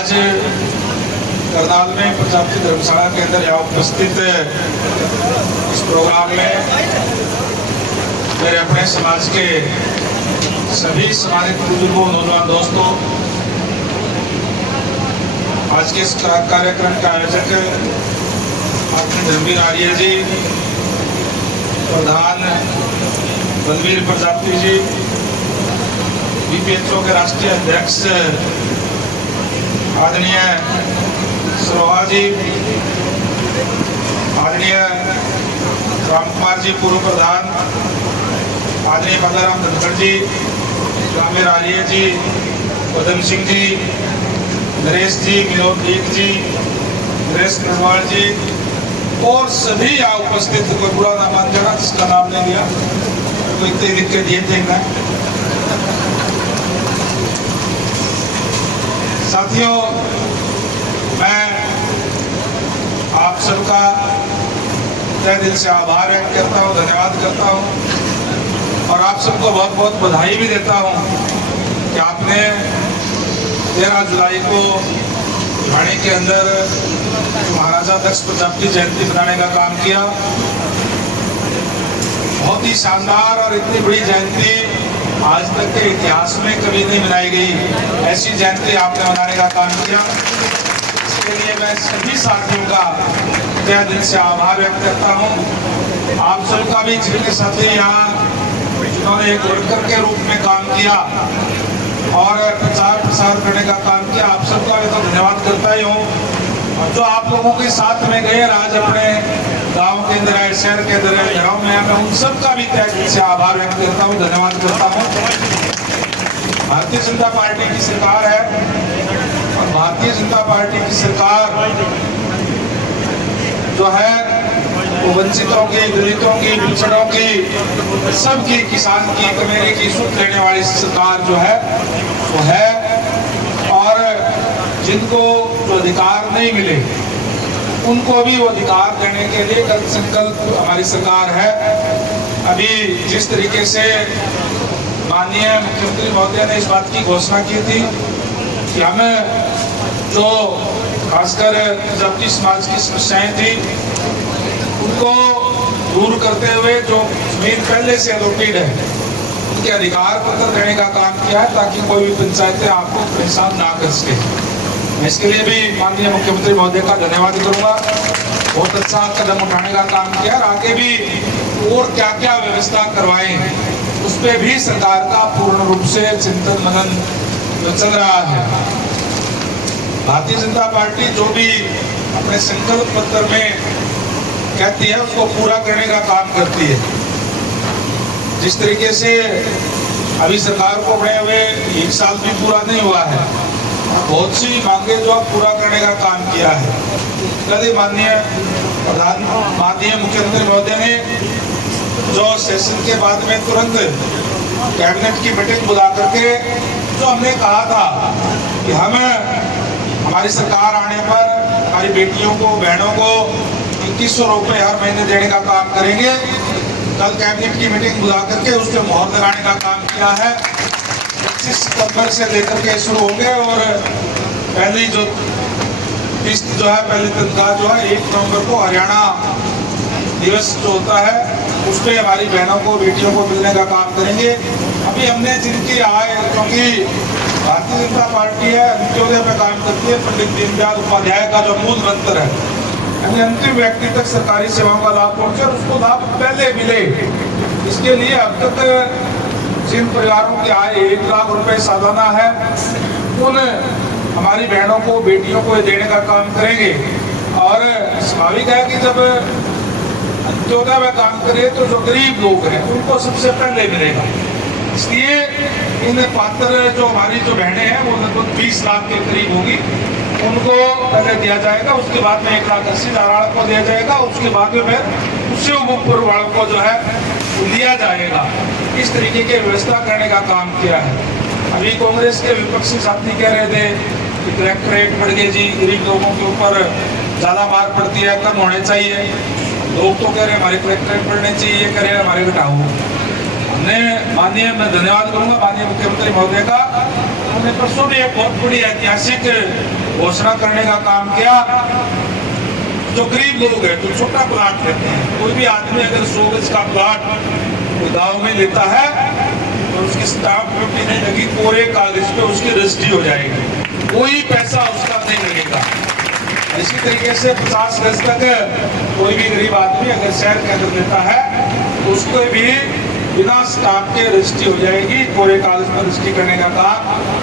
आज करनाल में प्रजापति धर्मशाला के अंदर यहाँ उपस्थित इस प्रोग्राम में मेरे अपने समाज के सभी सम्मानित बुजुर्गों, नौजवान दोस्तों, आज के इस कार्यक्रम के आयोजक आदरणीय धर्मवीर आर्य जी, प्रधान बलवीर प्रजापति जी, बीपीएचओ के राष्ट्रीय अध्यक्ष आदरणीय सरोहा जी, आदरणीय राम कुमार जी पूर्व प्रधान, आदरणीय बलराम धनखड़ जी, रामेर आर्य जी, पदम सिंह जी, नरेश जी, विनोद दीक जी, नरेश गढ़वाल जी और सभी यहाँ उपस्थित, कोई बुरा नाम मान जाना जिसका नाम नहीं लिया, तो इतने लिख के दिए थे। साथियों, मैं आप सबका तहे दिल से आभार व्यक्त करता हूँ, धन्यवाद करता हूँ और आप सबको बहुत बहुत बधाई भी देता हूँ कि आपने 13 जुलाई को ठाणे के अंदर महाराजा दक्ष प्रजापति जयंती मनाने का काम किया। बहुत ही शानदार और इतनी बड़ी जयंती आज तक के इतिहास में कभी नहीं मनाई गई, ऐसी जयंती आपने मनाने का काम किया। इसके लिए मैं सभी साथियों का तहे दिल से आभार व्यक्त करता हूँ। आप सबका भी जिनके साथी यहाँ जिन्होंने एक वर्कर के रूप में काम किया और प्रचार प्रसार करने का काम किया, आप सबका भी तो धन्यवाद करता ही हूँ। और जो आप लोगों के साथ में गए आज अपने गांव के अंदर आए, शहर के अंदर आए, घरों में आए, मैं उन सबका भी तहे दिल से आभार व्यक्त करता हूँ, धन्यवाद करता हूँ। भारतीय जनता पार्टी की सरकार है और भारतीय जनता पार्टी की सरकार जो है वो वंचितों की, दलितों की, पिछड़ों की, सबकी, किसान की, कमेरे की सुख लेने वाली सरकार जो है वो है। और जिनको जो अधिकार नहीं मिले उनको भी वो अधिकार देने के लिए कृत संकल्प हमारी सरकार है। अभी जिस तरीके से माननीय मुख्यमंत्री महोदय ने इस बात की घोषणा की थी कि हमें जो खासकर प्रजापति समाज की समस्याएं थी उनको दूर करते हुए जो जमीन पहले से अलॉटेड है उनके अधिकार पत्र देने का काम किया है, ताकि कोई भी पंचायतें आपको परेशान ना कर सके। मैं इसके लिए भी माननीय मुख्यमंत्री महोदय का धन्यवाद करूंगा। बहुत अच्छा कदम उठाने का काम किया और आगे भी और क्या क्या व्यवस्था करवाएं उस पर भी सरकार का पूर्ण रूप से चिंतन मनन चल रहा है। भारतीय जनता पार्टी जो भी अपने संकल्प पत्र में कहती है उसको पूरा करने का काम करती है। जिस तरीके से अभी सरकार को बने हुए 1 साल भी पूरा नहीं हुआ है, बहुत सी मांगे जो पूरा करने का काम किया है। कल माननीय मुख्यमंत्री महोदय ने जो सेशन के बाद में तुरंत कैबिनेट की मीटिंग बुला करके जो हमने कहा था कि हम हमारी सरकार आने पर हमारी बेटियों को, बहनों को 2100 रुपये हर महीने देने का काम करेंगे। कल कैबिनेट की मीटिंग बुला करके उस पर मोहर लगाने का काम किया है। 25 सितंबर से लेकर के शुरू होंगे और पहली जो किस्त जो है, पहली तनख्वाह जो है 1 नवंबर को हरियाणा दिवस जो होता है उस पर हमारी बहनों को, बेटियों को मिलने का काम करेंगे। अभी हमने जिनकी आय, क्योंकि भारतीय जनता पार्टी है अंत्योदय पे काम करती है, पंडित दीनदयाल उपाध्याय का जो मूल मंत्र है, यानी अंतिम व्यक्ति तक सरकारी सेवाओं का लाभ पहुंचे और उसको लाभ पहले मिले। इसके लिए अब तक जिन परिवारों की आय 1 लाख रुपए सालाना है उन हमारी बहनों को, बेटियों को देने का काम करेंगे। और स्वाभाविक है कि जब अंत्योदय में काम करें तो जो गरीब लोग हैं उनको सबसे पहले मिलेगा। इसलिए इन पात्र जो हमारी जो बहनें हैं वो लगभग 20 लाख के करीब होगी, उनको पहले दिया जाएगा। उसके बाद में 1,80,000 को दिया जाएगा। उसके बाद में फिर उससे ऊपर वालों को जो है दिया जाएगा। इस तरीके की व्यवस्था करने का काम किया है। अभी कांग्रेस के विपक्षी साथी कह रहे थे कि कलेक्टर रेट बढ़ गए जी, गरीब लोगों के ऊपर ज़्यादा मार पड़ती है, कम होने चाहिए। लोग तो कह रहे हमारे कलेक्टर रेट बढ़ने चाहिए, कह रहे हमारे घटाओ। हमने मैं धन्यवाद करूंगा माननीय मुख्यमंत्री महोदय का, हमने परसों भी एक बहुत बड़ी ऐतिहासिक घोषणा करने का काम किया। जो गरीब लोग हैं, जो छोटा प्लाट लेते हैं, कोई भी आदमी अगर 100 गज का प्लाट गाँव में लेता है तो उसकी स्टाम्प ड्यूटी नहीं लगी, कोरे कागज पे उसकी रजिस्ट्री हो जाएगी, कोई पैसा उसका नहीं लगेगा। इसी तरीके से 50 गज तक कोई भी गरीब आदमी अगर शहर के अंदर लेता है तो उसको भी बिना स्टाम्प के रजिस्ट्री हो जाएगी, कोरे कागज पर रजिस्ट्री करने का काम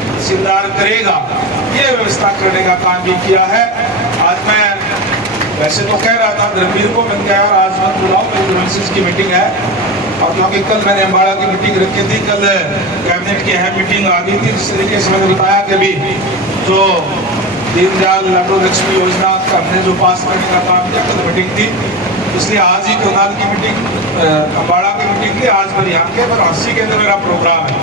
तहसीलदार करेगा। ये व्यवस्था करने का काम भी किया है। आज मैं वैसे तो कह रहा था धर्मवीर को, मैंने कहा आज मत बुलाओ, मेरी की मीटिंग है, और क्योंकि कल मैंने अम्बाड़ा की मीटिंग रखी थी, कल कैबिनेट की अहम मीटिंग आ गई थी, जिस तरीके से मैंने बताया कि अभी जो दीनदयाल लक्ष्मी योजना का हमने जो पास करने का काम किया, कल मीटिंग थी, इसलिए आज ही करनाल की मीटिंग, अम्बाड़ा की मीटिंग थी, आज मैं यहाँ के पर 80 के अंदर मेरा प्रोग्राम है।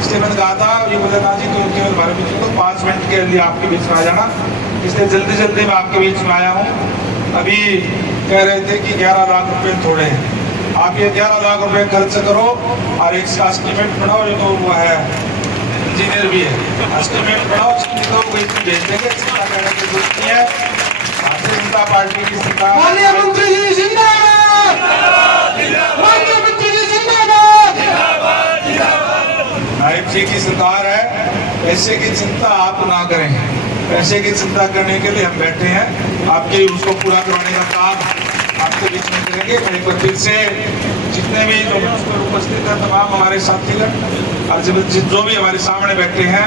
इसलिए मैंने कहा था ये बोलेना जी तो केवल हमारे बीच में 5 मिनट के लिए आपके बीच में आ जाना, इसलिए जल्दी जल्दी मैं आपके बीच में आया हूँ। अभी कह रहे थे कि 11 लाख रुपए थोड़े हैं, आप ये 11 लाख रुपए खर्च करो और एक एस्टिमेट बनाओ, ये तो वो है इंजीनियर भी है, एस्टिमेट बनाओ, तो भेज देंगे, चिंता करने की जरूरत नहीं है। भारतीय जनता पार्टी की सरकार, माननीय मंत्री जी जिंदाबाद, माननीय मंत्री जी जिंदाबाद, नायब जी की सरकार है। पैसे की चिंता आप ना करें, पैसे की चिंता करने के लिए हम बैठे हैं, आपके उसको पूरा करवाने का काम आपके बीच में करेंगे। मैं एक बार फिर से जितने भी जो मंच पर उपस्थित हैं तमाम हमारे साथीगण और जो भी हमारे सामने बैठे हैं